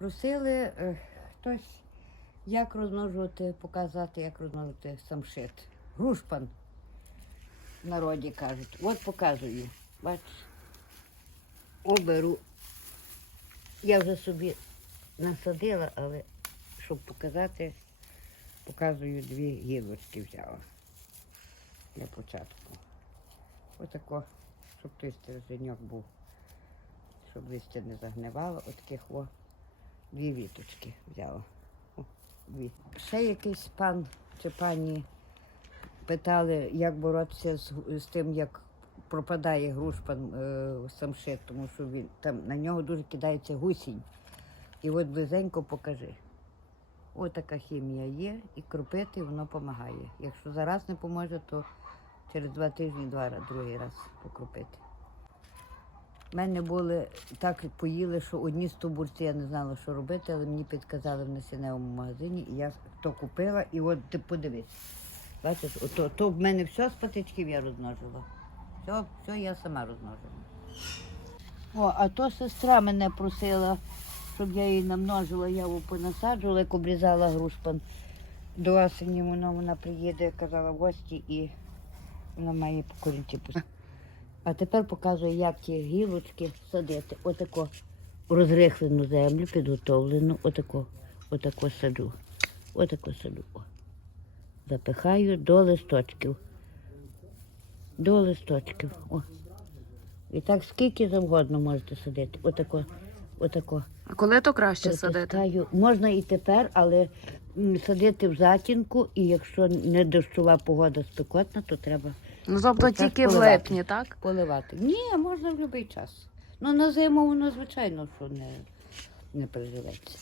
Просили е, хтось, як розмножувати, показати, як розмножувати самшит. Грушпан в народі кажуть. От показую. Бачиш, оберу. Я вже собі насадила, але щоб показати, показую дві гілочки взяла для початку. Отако, щоб той стерженьок був, щоб листя не загнивало, отаких о, дві віточки взяла. О, дві. Ще якийсь пан чи пані питали, як боротися з, з тим, як пропадає грушпан е, самшит, тому що він там на нього дуже кидається гусінь. І от близенько покажи. Ось така хімія є, і кропити воно допомагає. Якщо зараз не поможе, то через два тижні два другий раз покропити. У мене були так поїли, що одні стовбурці я не знала, що робити, але мені підказали в насінневому магазині, і я то купила, і от ти подивись. Бачиш, ото, то в мене все з патичків я розмножила. Все, все я сама розмножила. О, а то сестра мене просила, щоб я її намножила, я його понасаджувала, як обрізала грушпан. До осені воно вона приїде, казала в гості, і вона має по корінці пустити. А тепер показую, як ті гілочки садити. Отако розрихлену землю, підготовлену, отако, отако саджу. Отако саджу. О. Запихаю до листочків. До листочків. О. І так скільки завгодно можете садити. Отако, отако. А коли то краще садити? Можна і тепер, але садити в затінку, і якщо не дощова погода спекотна, то треба Ну тобто Якраз тільки в поливати. липні, так? поливати. Ні, можна в будь-який час. Ну, на зиму воно, звичайно, що не, не переживеться.